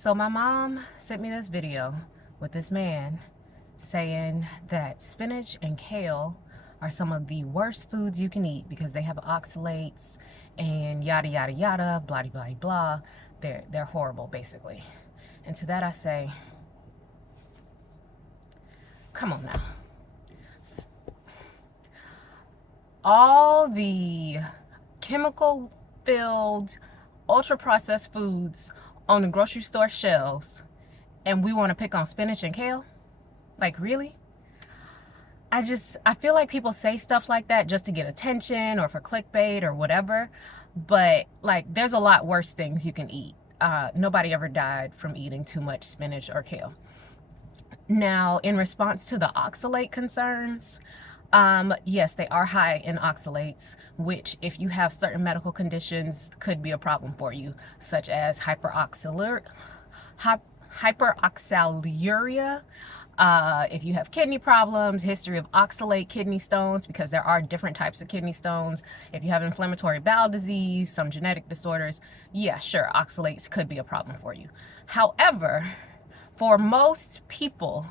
So my mom sent me this video with this man saying that spinach and kale are some of the worst foods you can eat because they have oxalates and yada yada yada, blah blah blah. They're horrible basically. And to that I say, come on now. All the chemical filled ultra processed foods on the grocery store shelves, and we want to pick on spinach and kale? Like, really? I feel like people say stuff like that just to get attention or for clickbait or whatever, but like, there's a lot worse things you can eat. Nobody ever died from eating too much spinach or kale. Now, in response to the oxalate concerns, yes, they are high in oxalates, which if you have certain medical conditions could be a problem for you, such as hyperoxaluria, if you have kidney problems, history of oxalate kidney stones, because there are different types of kidney stones. If you have inflammatory bowel disease, some genetic disorders, yeah, sure, oxalates could be a problem for you. However, for most people,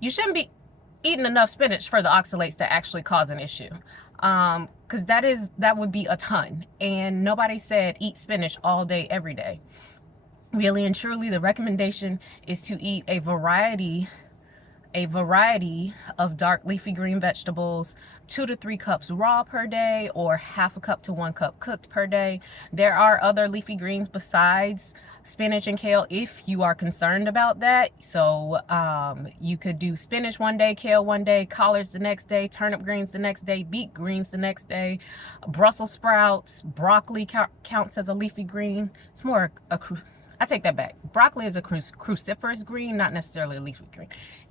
you shouldn't be eating enough spinach for the oxalates to actually cause an issue, because that would be a ton, and nobody said eat spinach all day every day. Really and truly, the recommendation is to eat a variety of dark leafy green vegetables, 2 to 3 cups raw per day, or half a cup to 1 cup cooked per day. There are other leafy greens besides spinach and kale if you are concerned about that. So you could do spinach one day, kale one day, collards the next day, turnip greens the next day, beet greens the next day, Brussels sprouts, broccoli counts as a leafy green. It's more I take that back. Broccoli is a cruciferous green, not necessarily a leafy green.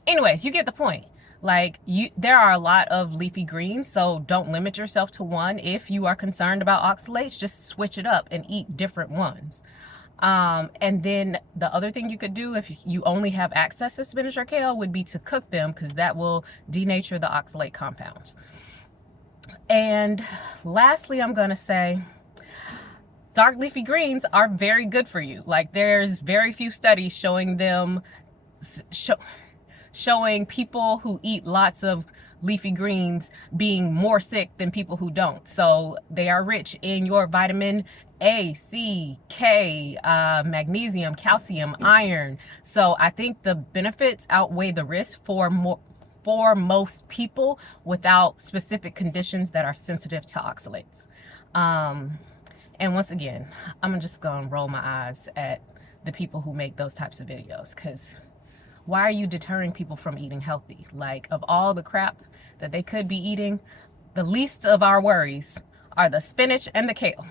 Anyways, you get the point. Like, there are a lot of leafy greens, so don't limit yourself to one. If you are concerned about oxalates, just switch it up and eat different ones. And then the other thing you could do if you only have access to spinach or kale would be to cook them, because that will denature the oxalate compounds. And lastly, I'm going to say, dark leafy greens are very good for you. Like, there's very few studies showing them, showing people who eat lots of leafy greens being more sick than people who don't. So they are rich in your vitamin A, C, K, magnesium, calcium, iron. So I think the benefits outweigh the risk for most people without specific conditions that are sensitive to oxalates. And once again, I'm just gonna roll my eyes at the people who make those types of videos, because why are you deterring people from eating healthy? Like, of all the crap that they could be eating, the least of our worries are the spinach and the kale.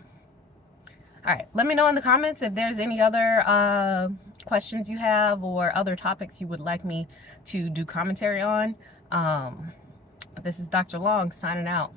All right, let me know in the comments if there's any other questions you have or other topics you would like me to do commentary on. But this is Dr. Long signing out.